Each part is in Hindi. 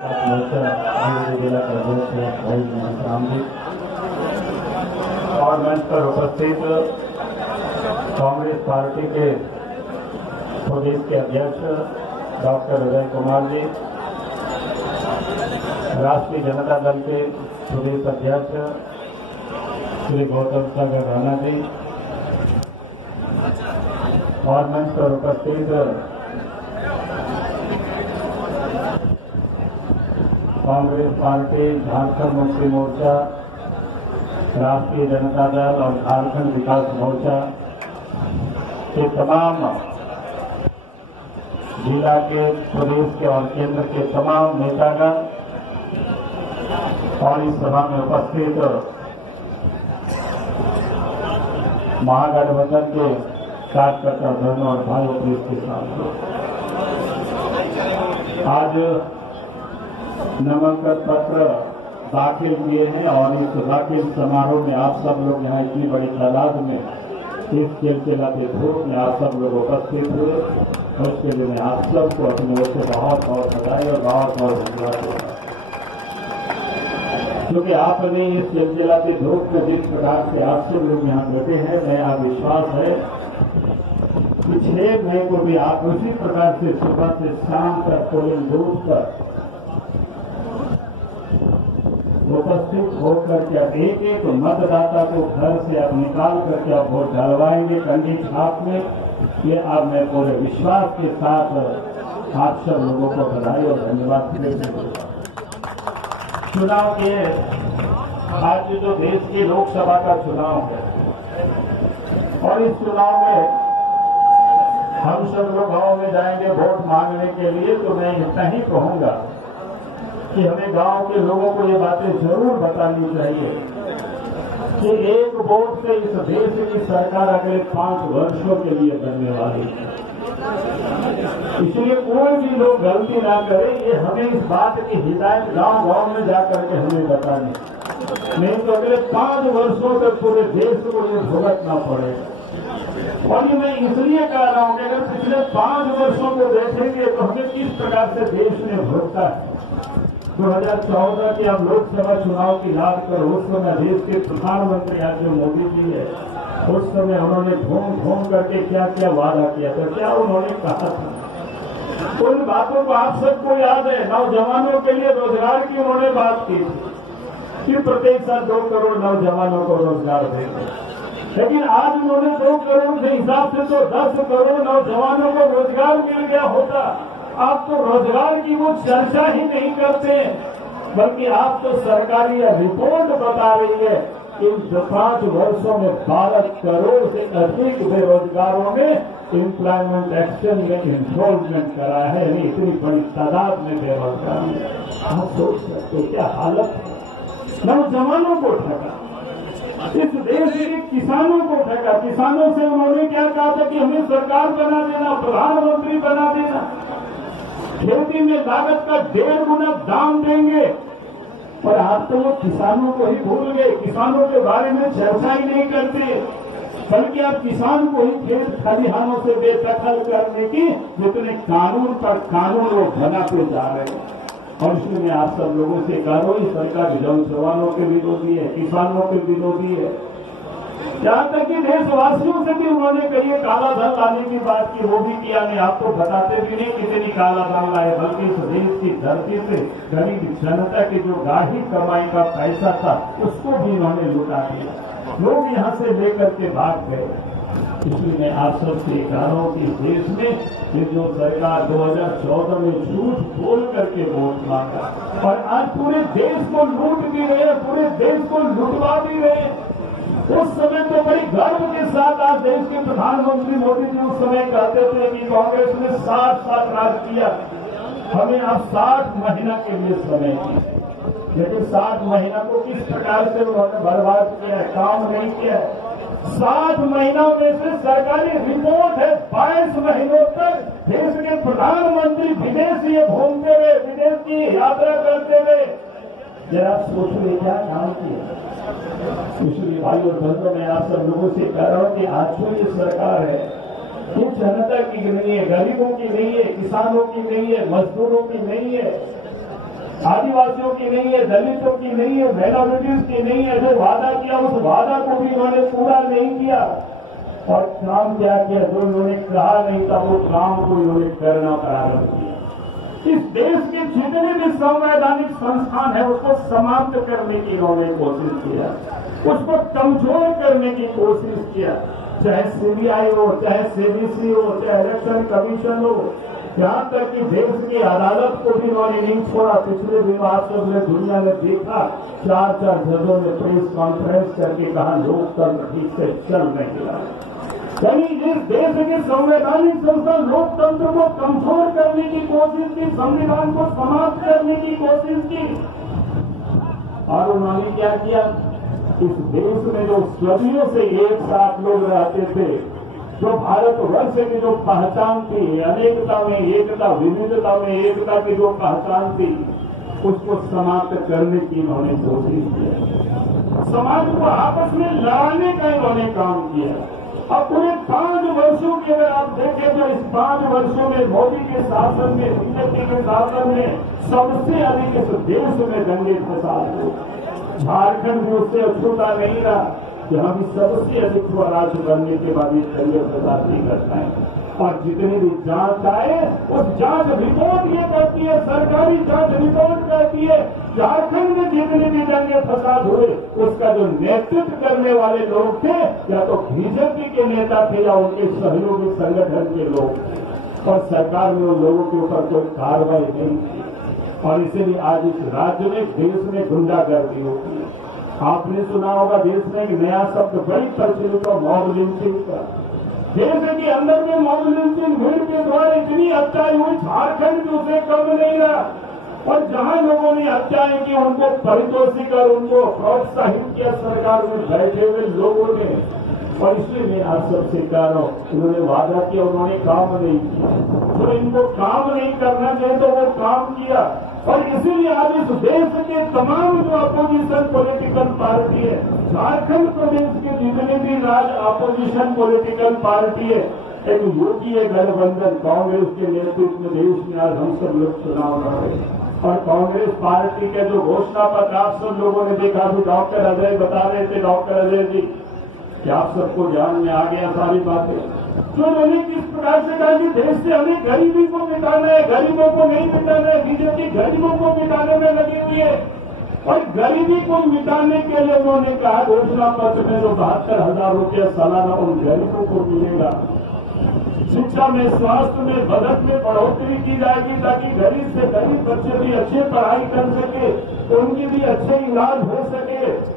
जिला अध्यक्ष भाई राम जी और मंच पर उपस्थित कांग्रेस पार्टी के प्रदेश के अध्यक्ष डॉक्टर अजय कुमार जी, राष्ट्रीय जनता दल के प्रदेश अध्यक्ष श्री गौतम सागर राणा जी और मंच पर उपस्थित कांग्रेस पार्टी, झारखंड मुक्ति मोर्चा, राष्ट्रीय जनता दल और झारखंड विकास मोर्चा के तमाम जिला के, प्रदेश के और केंद्र के तमाम नेतागण और इस सभा में उपस्थित महागठबंधन के कार्यकर्ता बहनों और भाइयों प्रेस के साथ आज नामांकन पत्र दाखिल किए हैं और इस दाखिल समारोह में आप सब लोग यहाँ इतनी बड़ी तादाद में इस चिलचिलाते धूप में आप सब लोग उपस्थित हुए, उसके लिए मैं आप सबको अपनी ओर से बहुत बहुत बधाई और बहुत बहुत धन्यवाद देता हूँ, क्योंकि आपने इस चिलचिलाते धूप में जिस प्रकार से आप सब लोग यहाँ बैठे हैं, मेरा विश्वास है कि 6 मई को भी आप उसी प्रकार से सुबह से शाम तक पोलिंग बूथ पर उपस्थित होकर के अब एक एक मतदाता को घर से अब निकाल करके अब वोट डलवाएंगे कंडी छाप में। ये अब मैं पूरे विश्वास के साथ आप सब लोगों को बधाई और धन्यवाद देता हूं। चुनाव के आज जो देश की लोकसभा का चुनाव है और इस चुनाव में हम सब लोग गांव में जाएंगे वोट मांगने के लिए, तो मैं इतना ही कहूंगा कि हमें गांव के लोगों को ये बातें जरूर बतानी चाहिए कि एक वोट से इस देश की सरकार अगले 5 वर्षों के लिए बनने वाली है। इसलिए कोई भी लोग गलती ना करे, ये हमें इस बात की हिदायत गांव गांव में जाकर के हमें बतानी, नहीं तो अगले 5 वर्षों तक पूरे देश को ये भुगतना पड़ेगा। और ये मैं इसलिए कह रहा हूं कि अगर पिछले 5 वर्षों को देखेंगे तो हमें किस प्रकार से देश ने भुगता है। 2014 के अब लोकसभा चुनाव की याद करो, उस समय देश के प्रधानमंत्री आज जो मोदी जी है, उस समय उन्होंने घूम घूम करके क्या क्या वादा किया था, क्या उन्होंने कहा था, उन बातों को आप सबको याद है। नौजवानों के लिए रोजगार की उन्होंने बात की कि प्रत्येक साल 2 करोड़ नौजवानों को रोजगार देंगे, लेकिन आज उन्होंने 2 करोड़ के हिसाब से तो 10 करोड़ नौजवानों को रोजगार मिल गया होता। आप तो रोजगार की वो चर्चा ही नहीं करते, बल्कि आप तो सरकारी रिपोर्ट बता रही है कि इन 5 वर्षों में 12 करोड़ से अधिक बेरोजगारों ने एम्प्लॉयमेंट एक्शन में इन्वॉल्वमेंट करा है, यानी इतनी बड़ी तादाद में बेरोजगारी। आप सोच सकते क्या हालत है। नौजवानों को ठगा, इस देश के किसानों को ठगा। किसानों से उन्होंने क्या कहा था कि हमें सरकार बना देना, प्रधानमंत्री बना देना, खेती में लागत का 1.5 गुना दाम देंगे, और आप तो वो किसानों को ही भूल गए। किसानों के बारे में चर्चा ही नहीं करते, बल्कि आप किसान को ही खेत खलिहानों से बेदखल करने की जितने कानून पर कानून वो बनाते जा रहे हैं। और इसलिए मैं आप सब लोगों से कह रहा हूं, इस सरकार जवानों के विरोधी है, किसानों के विरोधी है, जहां तक कि देशवासियों से भी उन्होंने कही काला धन लाने की बात की, वो भी किया नहीं। आप तो बताते भी नहीं कितनी काला धन लाए, बल्कि इस देश की धरती से गरीब जनता की जो गाढ़ी कमाई का पैसा था उसको भी उन्होंने लुटा दिया। लोग यहां से लेकर के भाग गए। इसलिए मैं आप सबसे कह रहा हूं कि देश में ये जो सरकार 2014 में झूठ बोल करके वोट मांगा और आज पूरे देश को लूट भी रहे, पूरे देश को लुटवा भी रहे। उस समय तो बड़ी गर्व के साथ आज देश के प्रधानमंत्री मोदी जी उस समय कहते थे कि कांग्रेस ने 60 साल राज किया, हमें अब 60 महीना के लिए समय दिया। लेकिन 60 महीना को किस प्रकार से उन्होंने बर्बाद किया है, काम नहीं किया है। 60 महीनों में से सरकारी रिपोर्ट है 22 महीनों तक देश के प्रधानमंत्री विदेश ये घूमते रहे, विदेश की यात्रा करते रहे। जरा सोचिए क्या काम किया। इसलिए भाई और बहनों, मैं आप सब लोगों से कह रहा हूं कि आज जो ये सरकार है ये जनता की नहीं है, गरीबों की नहीं है, किसानों की नहीं है, मजदूरों की नहीं है। आदिवासियों की नहीं है, दलितों की नहीं है, माइनॉरिटीज की नहीं है। जो वादा किया उस वादा को भी उन्होंने पूरा नहीं किया। और काम क्या किया? जो उन्होंने कहा नहीं था वो काम को इन्होंने करना प्रारंभ किया। इस देश के जितने भी संवैधानिक संस्थान है उसको समाप्त करने की इन्होंने कोशिश किया, उसको कमजोर करने की कोशिश किया। चाहे सीबीआई हो, चाहे सीबीसी हो, चाहे इलेक्शन कमीशन हो, यहां तक कि देश की अदालत को भी इन्होंने नहीं छोड़ा। पिछले दिनों आप सबने दुनिया ने देखा, 4-4 जजों ने प्रेस कॉन्फ्रेंस करके कहा लोकतंत्र ठीक से चल नहीं रहा। यानी इस देश के संवैधानिक संस्था लोकतंत्र को कमजोर करने की कोशिश की, संविधान को समाप्त करने की कोशिश की। और उन्होंने क्या किया? इस देश में जो सदियों से एक साथ लोग रहते थे, जो भारतवर्ष की जो पहचान थी, अनेकता में एकता, विविधता में एकता की जो पहचान थी, उसको समाप्त करने की इन्होंने कोशिश किया। समाज को आपस में लड़ाने का इन्होंने काम किया। अब पूरे 5 वर्षों की अगर आप देखें तो इस 5 वर्षों में मोदी के शासन में, बीजेपी के शासन में सबसे अधिक इस देश में दंगे फसाद हुए। झारखंड भी उससे अछूता नहीं रहा कि हम सबसे अधिक स्वराज्य बनने के बाद ये दंगे फसाद की घटनाएं। और जितनी भी जांच आए उस जांच रिपोर्ट ये कहती है, सरकारी जांच रिपोर्ट कहती है, झारखंड में जितने भी दंगे फसाद हुए उसका जो नेतृत्व करने वाले लोग थे या तो बीजेपी के नेता थे या उनके सहयोगी संगठन के लोग। और सरकार ने उन लोगों के ऊपर कोई कार्रवाई नहीं की। और इसीलिए आज इस राज्य में, देश में गुंडागर्दी होती है। आपने सुना होगा देश में एक नया शब्द बड़ी प्रचलित हो, मॉब लिंचिंग का। देश के अंदर में मॉब लिंचिंग भीड़ के द्वारा इतनी हत्याएं हुई, झारखंड भी उसे कम नहीं रहा। और जहां लोगों ने हत्याएं की उनको पारितोषिक और उनको प्रोत्साहित किया सरकार में बैठे हुए लोगों ने। और इसलिए मैं आप सबसे कह रहा हूं, उन्होंने वादा किया, उन्होंने काम नहीं किया। तो इनको काम नहीं करना चाहिए तो वो काम किया। और इसीलिए आज इस देश के तमाम जो अपोजिशन पॉलिटिकल पार्टी है, झारखंड प्रदेश के जितने भी राज्य अपोजिशन पॉलिटिकल पार्टी है, एक यूपीए गठबंधन कांग्रेस के नेतृत्व में देश में आज हम सब लोग चुनाव लड़ रहे हैं। और कांग्रेस पार्टी के जो घोषणा पत्र आप सब लोगों ने देखा, अभी डॉक्टर अजय बता रहे थे, डॉक्टर अजय जी, कि आप सबको ध्यान में आ गया सारी बातें। तो उन्होंने किस प्रकार से कहा कि देश से हमें गरीबी को मिटाना है, गरीबों को नहीं मिटाना है। बीजेपी गरीबों को मिटाने में लगी हुई है। और गरीबी को मिटाने के लिए उन्होंने कहा घोषणा पत्र में जो 72,000 रुपया सालाना उन गरीबों को मिलेगा। शिक्षा में, स्वास्थ्य में, बजट में बढ़ोतरी की जाएगी ताकि गरीब से गरीब बच्चे भी अच्छी पढ़ाई कर सके, उनकी भी अच्छे इलाज हो सके।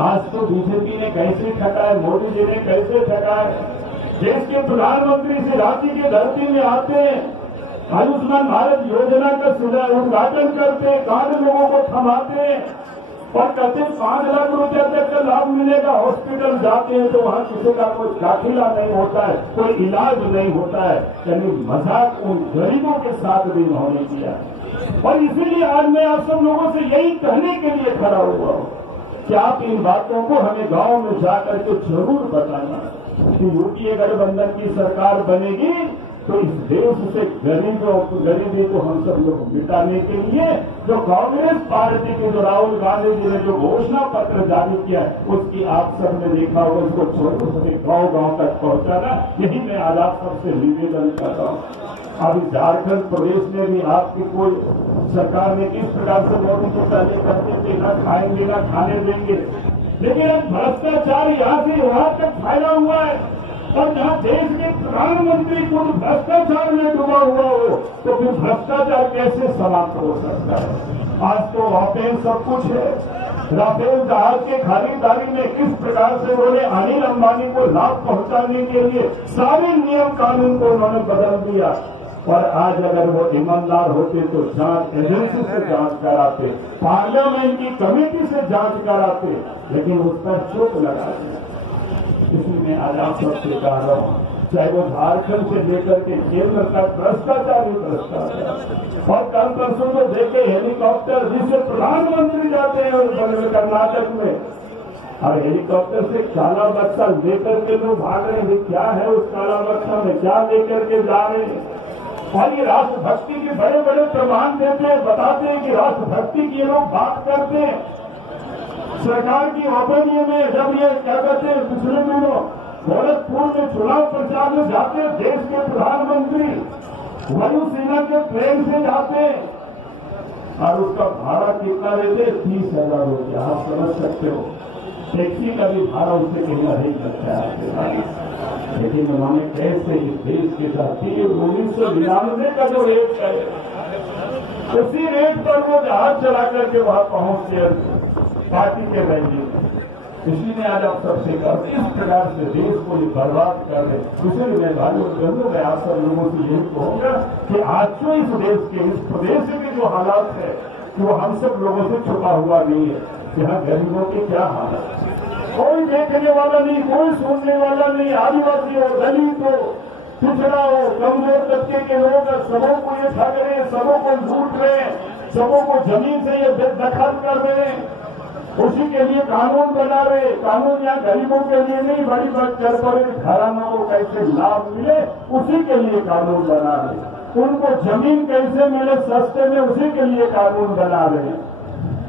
आज तो बीजेपी ने कैसे ठगा है, मोदी जी ने कैसे ठगा है। देश के प्रधानमंत्री से रांची की धरती में आते हैं, आयुष्मान भारत योजना का उद्घाटन करते हैं, कार्ड लोगों को थमाते हैं और कहते हैं 5 लाख रुपया तक का लाभ मिलेगा। हॉस्पिटल जाते हैं तो वहां किसी का कोई दाखिला नहीं होता है, कोई इलाज नहीं होता है। यानी मजाक उन गरीबों के साथ भी इन्होंने किया। और इसीलिए आज मैं आप सब लोगों से यही कहने के लिए खड़ा हुआ हूं कि आप इन बातों को हमें गांव में जाकर के जरूर बताना कि यूपीए गठबंधन की सरकार बनेगी तो इस देश से गरीबी को हम सब लोग मिटाने के लिए जो कांग्रेस पार्टी के जो राहुल गांधी जी ने जो घोषणा पत्र जारी किया है उसकी आप सब ने देखा होगा, उसको छोटे छोटे गांव गांव तक पहुंचाना, यही मैं आज आप सबसे निवेदन कर रहा हूं। अभी झारखंड प्रदेश में भी आपकी कोई सरकार ने किस प्रकार से मोदी को पहले करते थे, न खाएंगे न खाने देंगे, लेकिन अब भ्रष्टाचार यहाँ से वहां तक फैला हुआ है। और जहां देश के प्रधानमंत्री खुद भ्रष्टाचार में डूबा हुआ हो तो फिर भ्रष्टाचार कैसे समाप्त हो सकता है। आज तो राफेल सब कुछ है। राफेल जहाज की खरीदारी में किस प्रकार से उन्होंने अनिल अंबानी को लाभ पहुंचाने के लिए सारे नियम कानून को उन्होंने बदल दिया। और आज अगर वो ईमानदार होते तो जांच एजेंसी से जांच कराते, पार्लियामेंट की कमेटी से जांच कराते, लेकिन उस पर चुप लगा दिया। इसलिए मैं आज आप सबसे कह रहा हूं, चाहे वो झारखंड से लेकर के केंद्र तक भ्रष्टाचार ही भ्रष्टाचार। और कल परसों तो देखे हेलीकॉप्टर जिससे प्रधानमंत्री जाते हैं कर्नाटक में, और हेलीकॉप्टर से काला बक्सा लेकर के लोग भाग रहे हैं। क्या है उस काला बक्सा में, क्या लेकर के जा रहे हैं? और ये राष्ट्रभक्ति के बड़े बड़े प्रमाण देते हैं, बताते हैं कि राष्ट्रभक्ति की ये लोग बात करते हैं। सरकार की ओपिनियन में जब ये क्या कहते हैं, पिछले दिनों गोरखपुर में चुनाव प्रचार में जाते हैं, देश के प्रधानमंत्री वायुसेना के ट्रेन से जाते हैं और उसका भाड़ा कितना लेते, 30,000 रुपया। आप समझ सकते हो, टैक्सी का भी भाड़ा उससे कहीं अधिक लगता है आपके पास। लेकिन उन्होंने कैसे इस देश के साथ 1999 का जो रेट है, उसी रेट पर वो जहाज चला करके वहां पहुंचते पार्टी के रैली में। इसलिए आज आप सबसे कहते इस प्रकार से देश को ये बर्बाद कर रहे। इसलिए मैं भाइयों मैं आप सब लोगों से यही कहूंगा कि आज जो इस देश के, इस प्रदेश के जो हालात है कि वो हम सब लोगों से छुपा हुआ नहीं है। यहाँ गरीबों के क्या हालत है, कोई देखने वाला नहीं, कोई सुनने वाला नहीं। आदिवासी हो, दलित हो, पिछड़ा हो, कमजोर तबके के लोग सबों को ये ठग रहे, सबों को लूट रहे, सबों को जमीन से ये बेदखल कर रहे हैं। उसी के लिए कानून बना रहे। कानून यहाँ गरीबों के लिए नहीं, बड़ी कॉर्पोरेट घरानों को कैसे लाभ मिले उसी के लिए कानून बना रहे। उनको जमीन कैसे मिले सस्ते में उसी के लिए कानून बना रहे।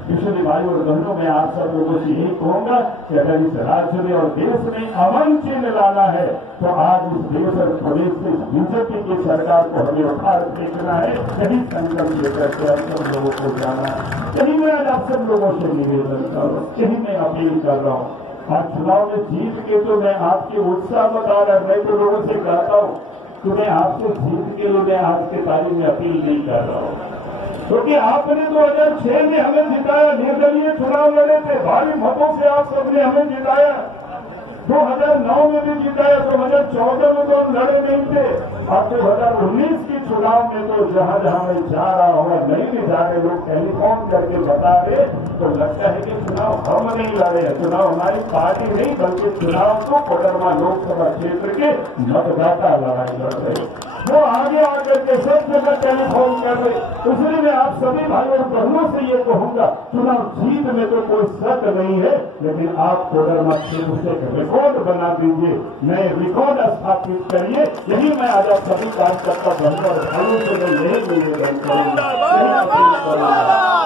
इसलिए भाई और बहनों में आप सब लोगों से यही कहूंगा कि अगर इस राज्य में और देश में अमन चिन्ह लाना है तो आज इस देश और प्रदेश से बीजेपी की सरकार को हमें उखाड़ फेंकना है। यही संकल्प लेकर के आप सब लोगों को जाना है। यही मैं आज आप सब लोगों से निवेदन कर रहा हूँ, यही मैं अपील कर रहा हूँ। आज चुनाव में जीत के तो मैं आपके उत्साह बता रहा, मैं तो लोगों से कहता हूँ कि मैं आपसे जीत के लिए मैं आज के तारीख में अपील नहीं कर रहा हूँ, क्योंकि आपने 2006 में हमें जिताया, निर्दलीय चुनाव लड़े थे, भारी मतों से आप सबने हमें जिताया। 2009 में भी जिताया, 2014 में तो हम लड़े नहीं थे, और 2019 की चुनाव में तो जहां जहां मैं जा रहा हूं नहीं भी जा रहे, लोग टेलीफोन करके बता रहे तो लगता है कि चुनाव हम नहीं लड़े हैं, चुनाव हमारी पार्टी नहीं बल्कि चुनाव तो कोडरमा लोकसभा क्षेत्र के मतदाता लड़ाई लड़ रहे। वो आगे आकर के सब जगह टेलीफोन कर रहे। इसलिए मैं आप सभी भाई और बहनों से ये कहूंगा, चुनाव जीत में तो कोई शक नहीं है, लेकिन आप कोडरमा क्षेत्र से रिकॉर्ड बना दीजिए, नए रिकॉर्ड स्थापित करिए। यही मैं आज आप सभी कार्यकर्ता बहनों और भाइयों से मैं यही निवेदन करूंगा,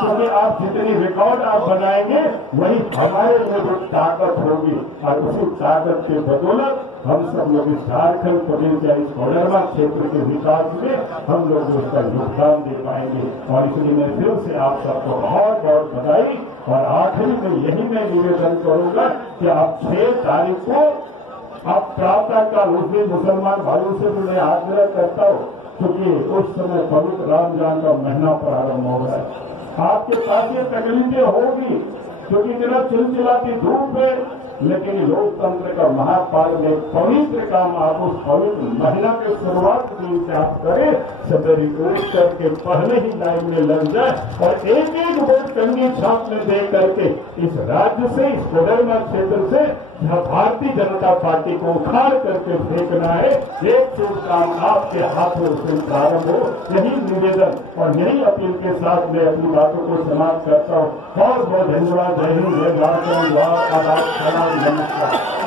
क्योंकि आप जितनी रिकॉर्ड आप बनाएंगे वही हमारे में जो ताकत होगी, और उसी ताकत के बदौलत हम सब लोग इस झारखंड प्रदेश या इस कोडरमा क्षेत्र के विकास में हम लोग उसका योगदान दे पाएंगे। और इसलिए मैं फिर से आप सबको बहुत बहुत बधाई। और आखिरी में यही मैं निवेदन करूंगा कि आप 6 तारीख को आप प्रातः काल उस दिन मुसलमान भाइयों से भी मैं आग्रह करता हूं, क्योंकि उस समय पवित्र रमजान का महीना प्रारंभ हो रहा है। आपके पास ये तकलीफें होगी क्योंकि इतना चिलचिलाती धूप है, लेकिन लोकतंत्र का महापर्व में पवित्र काम आप उस पवित्र महीना के शुरुआत दिन से आप करें। सब रिक्वेस्ट करके पहले ही लाइन में लग जाए और एक एक वोट कंगी छाप में दे करके इस राज्य से, इस कोडरमा क्षेत्र से जहां भारतीय जनता पार्टी को उखाड़ करके फेंकना है, एक शुभ काम आपके हाथों से प्रारंभ हो। यही निवेदन और यही अपील के साथ मैं अपनी बातों को समाप्त करता हूं। बहुत बहुत धन्यवाद। जय हिंद, जय भारत, आदाब, नमस्कार।